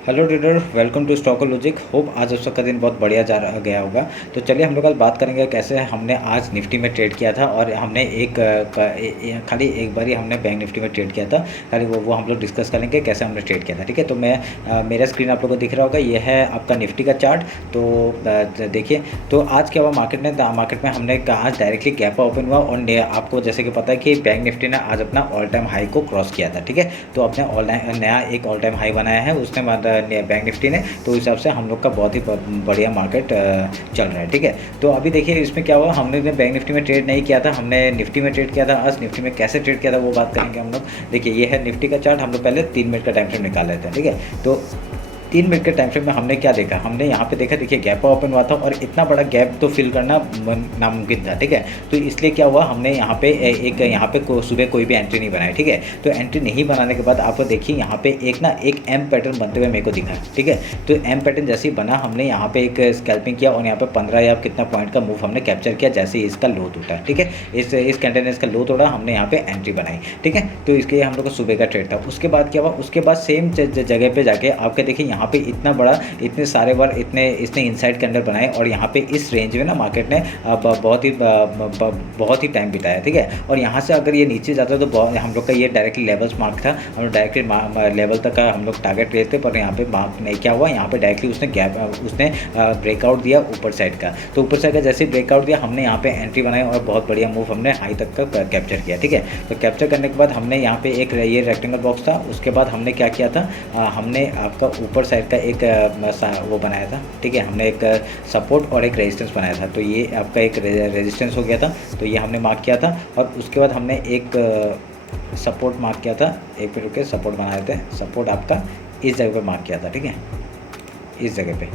Hello trader, welcome to Stockologic. Hope आज आप सबका दिन बहुत बढ़िया जा रहा गया होगा। तो चलिए हम लोग आज बात करेंगे कैसे हमने आज निफ्टी में ट्रेड किया था और हमने खाली एक बार ही हमने बैंक निफ्टी में ट्रेड किया था। खाली वो हम लोग डिस्कस करेंगे कैसे हमने ट्रेड किया था। ठीक है, तो मेरा स्क्रीन आप लोगों को दिख रहा होगा, ये है आपका निफ्टी का चार्ट। तो देखिए, तो आज क्या हुआ मार्केट में हमने आज डायरेक्टली गैप ओपन हुआ और आपको जैसे कि पता है कि बैंक निफ्टी ने आज अपना ऑल टाइम हाई को क्रॉस किया था। ठीक है, तो अपने नया एक ऑल टाइम हाई बनाया है उसने बैंक निफ्टी ने। तो इस हिसाब से हम लोग का बहुत ही बढ़िया मार्केट चल रहा है। ठीक है, तो अभी देखिए इसमें क्या हुआ, हमने बैंक निफ्टी में ट्रेड नहीं किया था, हमने निफ्टी में ट्रेड किया था। आज निफ्टी में कैसे ट्रेड किया था वो बात करेंगे हम लोग। देखिए ये है निफ्टी का चार्ट, हम लोग पहले 3 मिनट का टाइम फ्रेम निकाल लेते हैं। ठीक है, तो 3 मिनट के टाइम फ्रेम में हमने क्या देखा, हमने यहाँ पे देखा, देखिए गैप ओपन हुआ था और इतना बड़ा गैप तो फिल करना नामुमकिन था। ठीक है, तो इसलिए क्या हुआ, हमने यहाँ पे यहाँ पे सुबह कोई भी एंट्री नहीं बनाई। ठीक है, तो एंट्री नहीं बनाने के बाद आपको देखिए यहाँ पे एक एम पैटर्न बनते हुए मेरे को दिखा। ठीक है, तो एम पैटर्न जैसे ही बना, हमने यहाँ पे एक स्कैल्पिंग किया और यहाँ पे 15 या कितना पॉइंट का मूव हमने कैप्चर किया जैसे ही इसका लो टूटा। ठीक है, इस कंटेनर्स का लो तोड़ा, हमने यहाँ पे एंट्री बनाई। ठीक है, तो इसके लिए हम लोग को सुबह का ट्रेड था। उसके बाद क्या हुआ, उसके बाद सेम जगह पे जाके आपके देखिए यहाँ पे इतना बड़ा, इतने सारे बार इसने इनसाइड के अंदर बनाए और यहाँ पे इस रेंज में ना मार्केट ने बहुत ही टाइम बिताया। ठीक है, और यहाँ से अगर ये नीचे जाता तो हम लोग का ये डायरेक्टली लेवल्स मार्क था, हम लोग डायरेक्टली लेवल तक का हम लोग टारगेट लेते, पर यहाँ पे मार्क नहीं क्या हुआ, यहाँ पे डायरेक्टली उसने ब्रेकआउट दिया ऊपर साइड का। तो ऊपर साइड का जैसे ब्रेकआउट दिया, हमने यहाँ पे एंट्री बनाई और बहुत बढ़िया मूव हमने हाई तक का कैप्चर किया। ठीक है, तो कैप्चर करने के बाद हमने यहाँ पे एक ये रेक्टेंगल बॉक्स था, उसके बाद हमने क्या किया था, हमने आपका ऊपर साइड का एक वो बनाया था। ठीक है, हमने एक सपोर्ट और एक रेजिस्टेंस बनाया था, तो ये आपका एक रेजिस्टेंस हो गया था, तो ये हमने मार्क किया था। और उसके बाद हमने एक सपोर्ट मार्क किया था, एक मिनट रुके, सपोर्ट बनाए थे, सपोर्ट आपका इस जगह पे मार्क किया था। ठीक है, इस जगह पे,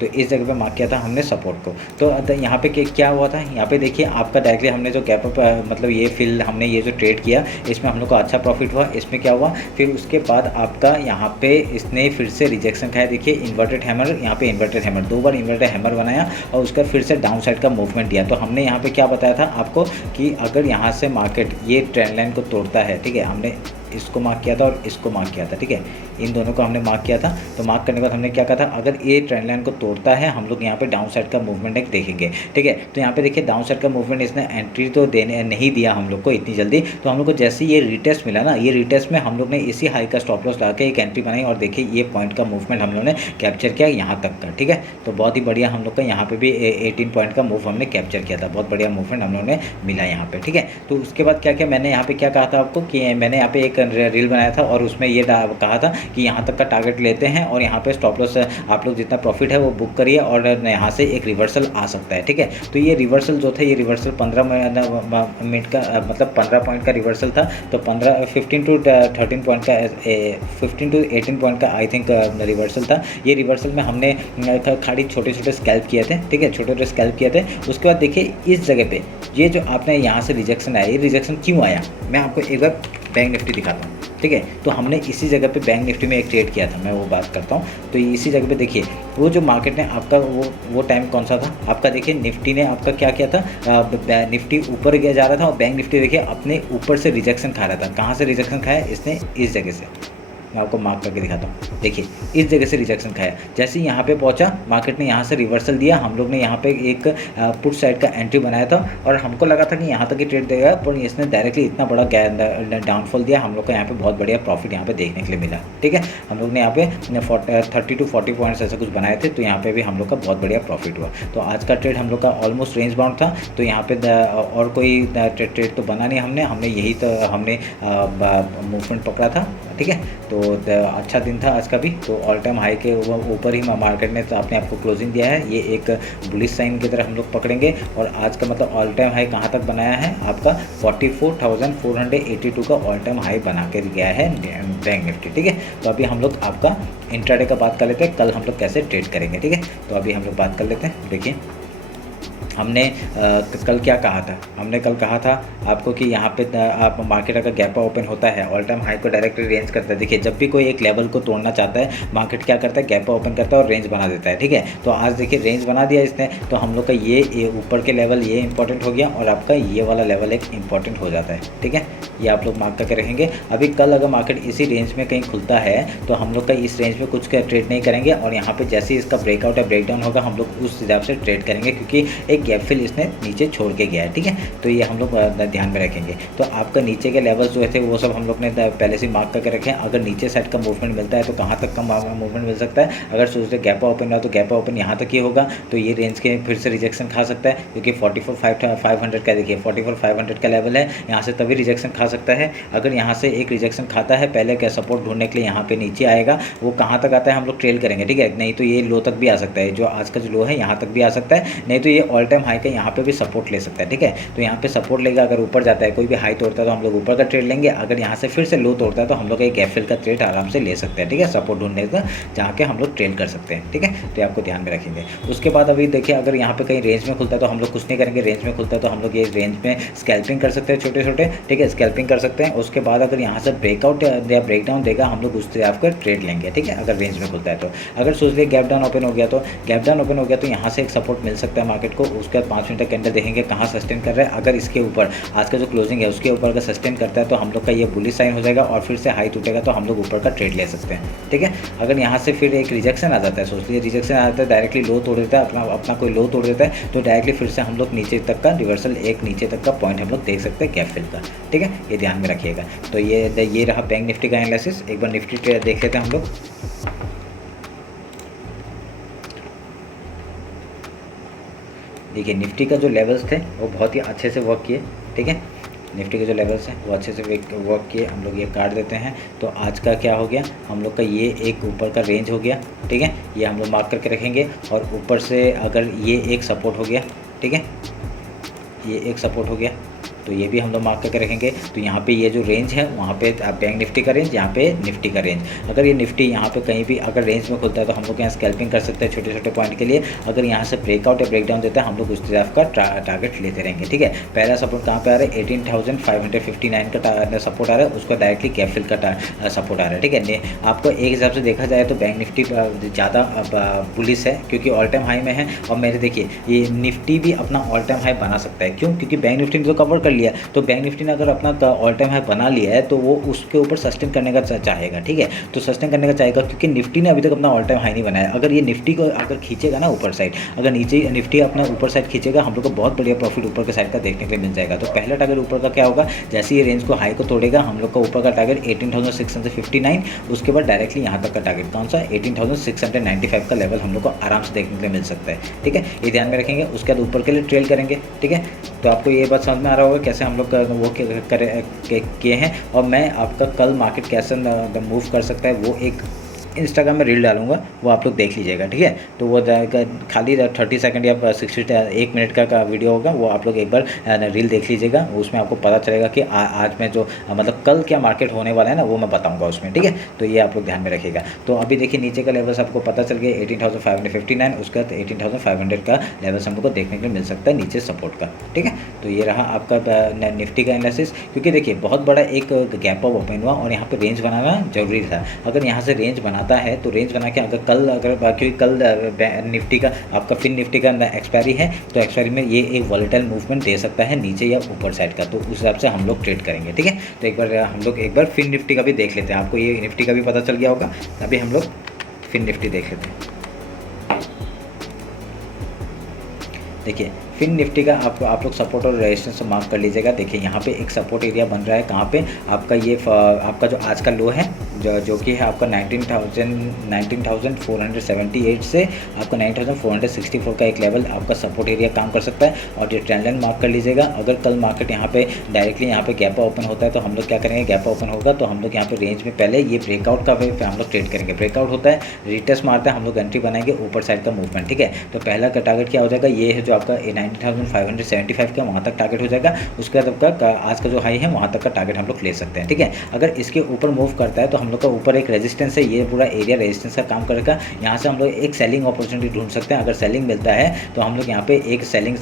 तो इस जगह पे मार्क किया था हमने सपोर्ट को। तो यहाँ पे क्या हुआ था, यहाँ पे देखिए आपका डायरेक्टली हमने जो गैप अप मतलब ये फिल हमने ये जो ट्रेड किया, इसमें हम लोग को अच्छा प्रॉफिट हुआ। इसमें क्या हुआ, फिर उसके बाद आपका यहाँ पे इसने फिर से रिजेक्शन खाया। देखिए इन्वर्टेड हैमर, यहाँ पे इन्वर्टेड हैमर, 2 बार इन्वर्टेड हैमर बनाया और उसका फिर से डाउन साइड का मूवमेंट दिया। तो हमने यहाँ पे क्या बताया था आपको कि अगर यहाँ से मार्केट ये ट्रेंड लाइन को तोड़ता है, ठीक है, हमने इसको मार्क किया था और इसको मार्क किया था। ठीक है, इन दोनों को हमने मार्क किया था। तो मार्क करने के बाद हमने क्या कहा था, अगर ये ट्रेंड लाइन को तोड़ता है, हम लोग यहाँ पे डाउन साइड का मूवमेंट एक देखेंगे। ठीक है, तो यहाँ पे देखिए डाउन साइड का मूवमेंट इसने एंट्री तो देने नहीं दिया हम लोग को इतनी जल्दी। तो हम लोग को जैसे ये रिटेस्ट मिला ना, ये रिटेस्ट में हम लोग ने इसी हाई का स्टॉप लॉस लगा के एक एंट्री बनाई और देखिए ये पॉइंट का मूवमेंट हम लोग ने कैप्चर किया यहाँ तक का। ठीक है, तो बहुत ही बढ़िया हम लोग का यहाँ पे भी 18 पॉइंट का मूव हमने कैप्चर किया था, बहुत बढ़िया मूवमेंट हम लोग ने मिला यहाँ पे। ठीक है, तो उसके बाद क्या मैंने यहाँ पे क्या कहा था आपको कि मैंने यहाँ पे एक रील बनाया था और उसमें ये कहा था कि यहाँ तक का टारगेट लेते हैं और यहाँ पे स्टॉप लॉस आप लोग जितना प्रॉफिट है वो बुक करिए और यहाँ से एक रिवर्सल आ सकता है। ठीक है, तो ये रिवर्सल जो था, ये रिवर्सल 15 मिनट का मतलब 15 पॉइंट का रिवर्सल था। तो 15 टू 18 पॉइंट का आई थिंक रिवर्सल था। ये रिवर्सल में हमने खाली छोटे छोटे स्कैल्प किए थे। ठीक है, छोटे छोटे स्कैल्प किए थे। उसके बाद देखिए इस जगह पे ये जो आपने यहाँ से रिजेक्शन आया, ये रिजेक्शन क्यों आया, मैं आपको एक बार बैंक निफ्टी दिखाता हूँ। ठीक है, तो हमने इसी जगह पे बैंक निफ्टी में एक ट्रेड किया था, मैं वो बात करता हूँ। तो इसी जगह पे देखिए वो जो मार्केट ने आपका वो टाइम कौन सा था आपका, देखिए निफ्टी ने आपका क्या किया था, निफ्टी ऊपर गया जा रहा था और बैंक निफ्टी देखिए अपने ऊपर से रिजेक्शन खा रहा था। कहाँ से रिजेक्शन खाया इसने, इस जगह से, मैं आपको मार्क करके दिखाता हूँ। देखिए इस जगह से रिजेक्शन खाया, जैसे ही यहाँ पे पहुँचा मार्केट ने यहाँ से रिवर्सल दिया, हम लोग ने यहाँ पे एक पुट साइड का एंट्री बनाया था और हमको लगा था कि यहाँ तक ही ट्रेड देगा, पर इसने डायरेक्टली इतना बड़ा डाउनफॉल दिया। हम लोग को यहाँ पे बहुत बढ़िया प्रॉफिट यहाँ पे देखने के लिए मिला। ठीक है, हम लोग ने यहाँ पे 30 to 40 पॉइंट्स ऐसा कुछ बनाए थे, तो यहाँ पे भी हम लोग का बहुत बढ़िया प्रॉफिट हुआ। तो आज का ट्रेड हम लोग का ऑलमोस्ट रेंज बाउंड था, तो यहाँ पे और कोई ट्रेड तो बना नहीं, हमने यही तो हमने मूवमेंट पकड़ा था। ठीक है, तो अच्छा दिन था आज का भी। तो ऑल टाइम हाई के ऊपर ही मार्केट ने तो अपने आप को क्लोजिंग दिया है, ये एक बुलिश साइन की तरह हम लोग पकड़ेंगे। और आज का मतलब ऑल टाइम हाई कहाँ तक बनाया है आपका, 44,482 का ऑल टाइम हाई बना के गया है बैंक निफ्टी। ठीक है, तो अभी हम लोग आपका इंट्राडे का बात कर लेते हैं, कल हम लोग कैसे ट्रेड करेंगे। ठीक है, तो अभी हम लोग बात कर लेते हैं। देखिए हमने कल क्या कहा था, हमने कल कहा था आपको कि यहाँ पे आप मार्केट अगर गैप ओपन होता है ऑल टाइम हाई को डायरेक्टली रेंज करता है। देखिए जब भी कोई एक लेवल को तोड़ना चाहता है मार्केट क्या करता है, गैप ओपन करता है और रेंज बना देता है। ठीक है, तो आज देखिए रेंज बना दिया इसने, तो हम लोग का ये ऊपर के लेवल ये इंपॉर्टेंट हो गया और आपका ये वाला लेवल एक इंपॉर्टेंट हो जाता है। ठीक है, ये आप लोग मार्क करके रखेंगे। अभी कल अगर मार्केट इसी रेंज में कहीं खुलता है तो हम लोग का इस रेंज में कुछ ट्रेड नहीं करेंगे और यहाँ पे जैसे ही इसका ब्रेकआउट या ब्रेकडाउन होगा हम लोग उस हिसाब से ट्रेड करेंगे, क्योंकि एक गैप फिल इसने नीचे छोड़ के गया है। ठीक है, तो ये हम लोग ध्यान में रखेंगे। तो आपका नीचे के लेवल्स जो थे वो सब हम लोग ने पहले से मार्क करके रखे हैं। अगर नीचे साइड का मूवमेंट मिलता है तो कहाँ तक का मूवमेंट मिल सकता है, अगर सोचते गैप ओपन रहा तो गैप ओपन यहाँ तक ही होगा, तो ये रेंज के फिर से रिजेक्शन खा सकता है, क्योंकि 44,500 का देखिए 44,500 का लेवल है, यहाँ से तभी रिजेक्शन खा सकता है। अगर यहाँ से एक रिजेक्शन खाता है पहले क्या सपोर्ट ढूंढने के लिए यहाँ पे नीचे आएगा, वो कहाँ तक आता है हम लोग ट्रेल करेंगे। ठीक है, नहीं तो ये लो तक भी आ सकता है, जो आज का जो लो है यहाँ तक भी आ सकता है, नहीं तो ये ऑल टाइम हाई का यहाँ पे भी सपोर्ट ले सकता है। ठीक है, तो यहाँ पे सपोर्ट लेगा, अगर ऊपर जाता है कोई भी हाई तोड़ता है तो हम लोग ऊपर का ट्रेड लेंगे, अगर यहाँ से फिर से लो तोड़ता है तो हम लोग एक गैप फिल का ट्रेड आराम से ले सकते हैं। ठीक है, सपोर्ट ढूंढने का जहाँ के हम लोग ट्रेड कर सकते हैं। ठीक है, तो ये आपको ध्यान में रखेंगे। उसके बाद अभी देखिए अगर यहाँ पे कहीं रेंज में खुलता है तो हम लोग कुछ नहीं करेंगे, रेंज में खुलता है तो हम लोग ये रेंज में स्कैल्पिंग कर सकते हैं छोटे छोटे। ठीक है, स्कैल्पिंग कर सकते हैं। उसके बाद अगर यहाँ से ब्रेकआउट या ब्रेकडाउन देगा हम लोग उससे आपका ट्रेड लेंगे। ठीक है, अगर रेंज में खुलता है तो अगर सोच लिए गैप डाउन ओपन हो गया तो गैप डाउन ओपन हो गया तो यहाँ से एक सपोर्ट मिल सकता है मार्केट को। उसके बाद 5 मिनट का कैंडल देखेंगे कहाँ सस्टेन कर रहा है, अगर इसके ऊपर आज का जो क्लोजिंग है उसके ऊपर अगर सस्टेन करता है तो हम लोग का ये बुलिश साइन हो जाएगा और फिर से हाई टूटेगा तो हम लोग ऊपर का ट्रेड ले सकते हैं। ठीक है, अगर यहाँ से फिर एक रिजेक्शन आ जाता है, सोच लीजिए रिजेक्शन आ जाता है, डायरेक्टली लो तोड़ देता है, अपना कोई लो तोड़ देता है, तो डायरेक्टली फिर से हम लोग नीचे तक का रिवर्सल एक नीचे तक का पॉइंट हम लोग देख सकते हैं गैप फिल का। ठीक है, ये ध्यान में रखिएगा। तो ये रहा बैंक निफ्टी का एनालिसिस। एक बार निफ्टी देख लेते हैं हम लोग। देखिए निफ्टी का जो लेवल्स थे वो बहुत ही अच्छे से वर्क किए। ठीक है, निफ्टी के जो लेवल्स हैं वो अच्छे से वर्क किए। हम लोग ये काट देते हैं तो आज का क्या हो गया, हम लोग का ये एक ऊपर का रेंज हो गया। ठीक है, ये हम लोग मार्क करके रखेंगे और ऊपर से अगर ये एक सपोर्ट हो गया, ठीक है, ये एक सपोर्ट हो गया तो ये भी हम लोग मार्क करके रखेंगे। तो यहाँ पे ये जो रेंज है वहाँ पे बैंक निफ्टी का रेंज, यहाँ पे निफ्टी का रेंज। अगर ये निफ्टी यहाँ पे कहीं भी अगर रेंज में खुलता है तो हम लोग यहाँ स्कैल्पिंग कर सकते हैं छोटे छोटे पॉइंट के लिए। अगर यहाँ से ब्रेकआउट या ब्रेकडाउन देता है हम लोग उस तरफ का टारगेट लेते रहेंगे। ठीक है, पहला सपोर्ट कहाँ पे आ रहा है, 18,559 का सपोर्ट आ रहा है, उसका डायरेक्टली गैप फिल का सपोर्ट आ रहा है। ठीक है, आपको एक हिसाब से देखा जाए तो बैंक निफ्टी ज़्यादा बुलिश है क्योंकि ऑल टाइम हाई में है। और मेरे देखिए ये निफ्टी भी अपना ऑल टाइम हाई बना सकता है, क्यों, क्योंकि बैंक निफ्टी ने तो कवर कर लिया, तो बैंक निफ्टी ने अगर अपना ऑल टाइम हाई बना लिया है तो वो उसके ऊपर सस्टेन करने का चाहेगा। ठीक है, तो सस्टेन करने का चाहेगा क्योंकि निफ्टी ने अभी तक अपना ऑल टाइम हाई नहीं बनाया। अगर ये निफ्टी को अगर खींचेगा ना ऊपर साइड, अगर नीचे निफ्टी अपना ऊपर साइड खींचेगा हम लोग को बहुत बढ़िया प्रॉफिट ऊपर के साइड का देखने के लिए मिल जाएगा। तो पहला टारगेट ऊपर का क्या होगा, जैसे ये रेंज को हाई को तोड़ेगा हम लोग का ऊपर का टारगेट 18,659, उसके बाद डायरेक्टली यहाँ तक का टारगेट कौन सा 18,695 का लेवल हम लोग को आराम से देखने के लिए मिल सकता है। ठीक है, ये ध्यान में रखेंगे। उसके बाद ऊपर के लिए ट्रेल करेंगे। ठीक है, तो आपको ये बात समझ में आ रहा होगा कैसे हम लोग वो किए हैं। और मैं आपका कल मार्केट कैसे मूव कर सकता है वो एक इंस्टाग्राम में रील डालूंगा, वो आप लोग देख लीजिएगा। ठीक है, तो वो खाली 30 सेकंड या 1 मिनट का वीडियो होगा, वो आप लोग एक बार रील देख लीजिएगा, उसमें आपको पता चलेगा कि आज में जो मतलब कल क्या मार्केट होने वाला है ना वो मैं बताऊंगा उसमें। ठीक है, तो ये आप लोग ध्यान में रखिएगा। तो अभी देखिए नीचे का लेवल्स आपको पता चल गया 18,559, उसके बाद 18,500 का लेवल्स हमको देखने को मिल सकता है नीचे सपोर्ट का। ठीक है, तो ये रहा आपका निफ्टी का एनालिसिस। क्योंकि देखिए बहुत बड़ा एक गैप अप ओपन हुआ और यहाँ पर रेंज बनाना जरूरी था। अगर यहाँ से रेंज बनाता है तो रेंज बना के अगर क्योंकि कल निफ्टी का आपका फिन निफ्टी का एक्सपायरी है तो एक्सपायरी में ये एक वॉलेटाइल मूवमेंट दे सकता है नीचे या ऊपर साइड का, तो उस हिसाब से हम लोग ट्रेड करेंगे। ठीक है, तो हम लोग एक बार फिन निफ्टी का भी देख लेते हैं। आपको ये निफ्टी का भी पता चल गया होगा, अभी हम लोग फिन निफ्टी देख लेते हैं। देखिए फिन निफ्टी का आप लोग सपोर्ट और रेजिस्टेंस मार्क कर लीजिएगा। देखिए यहाँ पे एक सपोर्ट एरिया बन रहा है, कहाँ पे आपका ये आपका जो आज का लो है जो कि है आपका 19,478 से आपका 9,464 का एक लेवल आपका सपोर्ट एरिया काम कर सकता है। और ये ट्रेंड लाइन मार्क कर लीजिएगा। अगर कल मार्केट यहाँ पे डायरेक्टली यहाँ पे गैप ओपन होता है तो हम लोग क्या करेंगे, गैप ओपन होगा तो हम लोग यहाँ पे रेंज में पहले ये ब्रेकआउट का वे हम लोग ट्रेड करेंगे। ब्रेकआउट होता है, रिटेस्ट मारता है, हम लोग एंट्री बनाएंगे ऊपर साइड का मूवमेंट। ठीक है, तो पहला का टारगेट क्या हो जाएगा, ये है जो आपका 19,575 का वहाँ तक टारगेट हो जाएगा। उसके बाद आपका आज का जो हाई है वहाँ तक का टारगेट हम लोग ले सकते हैं। ठीक है, अगर इसके ऊपर मूव करता है तो हम लोग का ऊपर एक रेजिस्टेंस है, ये पूरा एरिया रेजिस्टेंस का काम करेगा। यहाँ से हम लोग एक सेलिंग अपॉर्चुनिटी ढूंढ सकते हैं। अगर सेलिंग मिलता है तो हम लोग यहाँ पे एक सेलिंग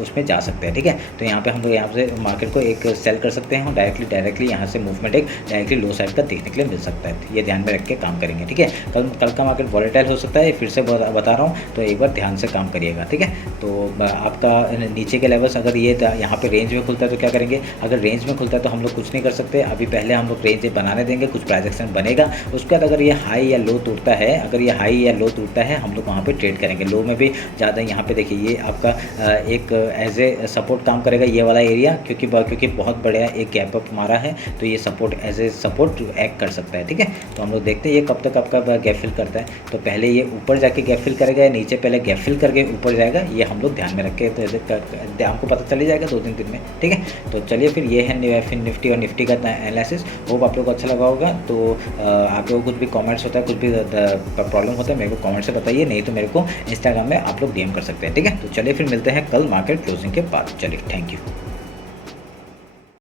उसमें जा सकते हैं, ठीक है। तो यहाँ पे हम लोग यहाँ से मार्केट को एक सेल कर सकते हैं और डायरेक्टली यहाँ से मूवमेंट एक डायरेक्टली लो साइड का देखने के लिए मिल सकता है। ये ध्यान में रख के काम करेंगे, ठीक है। कल का मार्केट वॉलेटाइल हो सकता है, फिर से बता रहा हूँ, तो एक बार ध्यान से काम करिएगा, ठीक है। तो आपका नीचे के लेवल्स अगर ये यहाँ पे रेंज में खुलता है तो क्या करेंगे, अगर रेंज में खुलता है तो हम लोग कुछ नहीं कर सकते अभी, पहले हम लोग रेंज बनाने देंगे, कुछ प्राइजेक्शन बनेगा। उसके बाद अगर ये हाई या लो टूटता है, अगर ये हाई या लो टूटता है हम लोग वहाँ पे ट्रेड करेंगे। लो में भी ज़्यादा यहाँ पे देखिए ये आपका एक एज ए सपोर्ट काम करेगा ये वाला एरिया, क्योंकि बहुत बड़ा एक गैप अप मारा है, तो ये support as a support act कर सकता है, ठीक है। तो हम लोग देखते हैं ये कब तक आपका गैप फिल करता है। तो पहले ये ऊपर जाके गैप फिल करेगा या नीचे पहले गैप फिल करके ऊपर जाएगा, ये हम लोग ध्यान में रख के तो आपको पता चल ही जाएगा 2-3 दिन में, ठीक है। तो चलिए फिर ये है फिर निफ्टी और निफ्टी का एनालिसिस। होप आप लोग को अच्छा लगा होगा। तो आप लोगों को कुछ भी कमेंट्स होता है, कुछ भी प्रॉब्लम होता है, मेरे को कमेंट से बताइए, नहीं तो मेरे को इंस्टाग्राम में आप लोग डीएम कर सकते हैं, ठीक है। तो चलिए फिर मिलते हैं कल मार्केट क्लोजिंग के बाद। चलिए, थैंक यू।